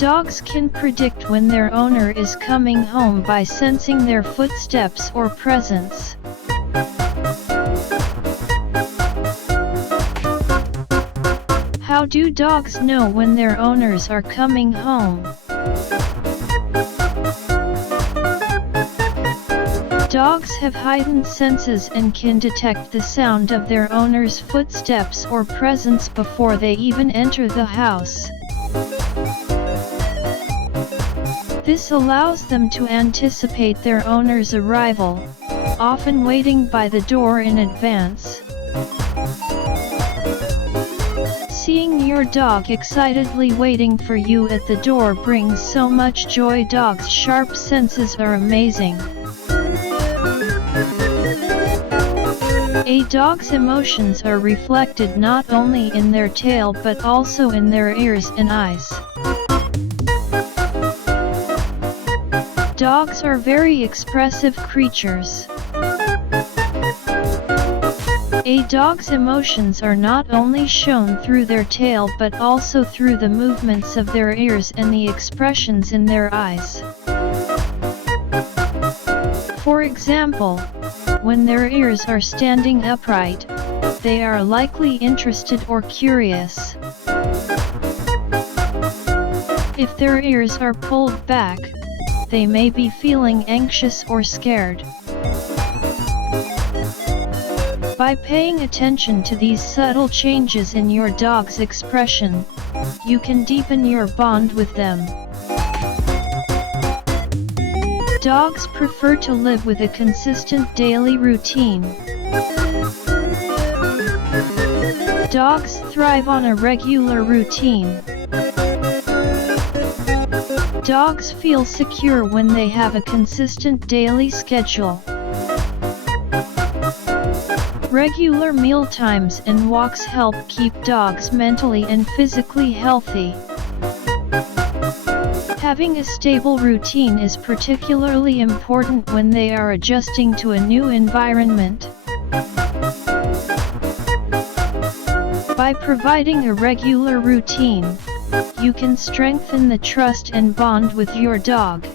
Dogs can predict when their owner is coming home by sensing their footsteps or presence. How do dogs know when their owners are coming home? Dogs have heightened senses and can detect the sound of their owner's footsteps or presence before they even enter the house. This allows them to anticipate their owner's arrival, often waiting by the door in advance. Seeing your dog excitedly waiting for you at the door brings so much joy. Dogs' sharp senses are amazing. A dog's emotions are reflected not only in their tail but also in their ears and eyes. Dogs are very expressive creatures. A dog's emotions are not only shown through their tail but also through the movements of their ears and the expressions in their eyes. For example, when their ears are standing upright, they are likely interested or curious. If their ears are pulled back, they may be feeling anxious or scared. By paying attention to these subtle changes in your dog's expression, you can deepen your bond with them. Dogs prefer to live with a consistent daily routine. Dogs thrive on a regular routine. Dogs feel secure when they have a consistent daily schedule. Regular meal times and walks help keep dogs mentally and physically healthy. Having a stable routine is particularly important when they are adjusting to a new environment. By providing a regular routine, you can strengthen the trust and bond with your dog.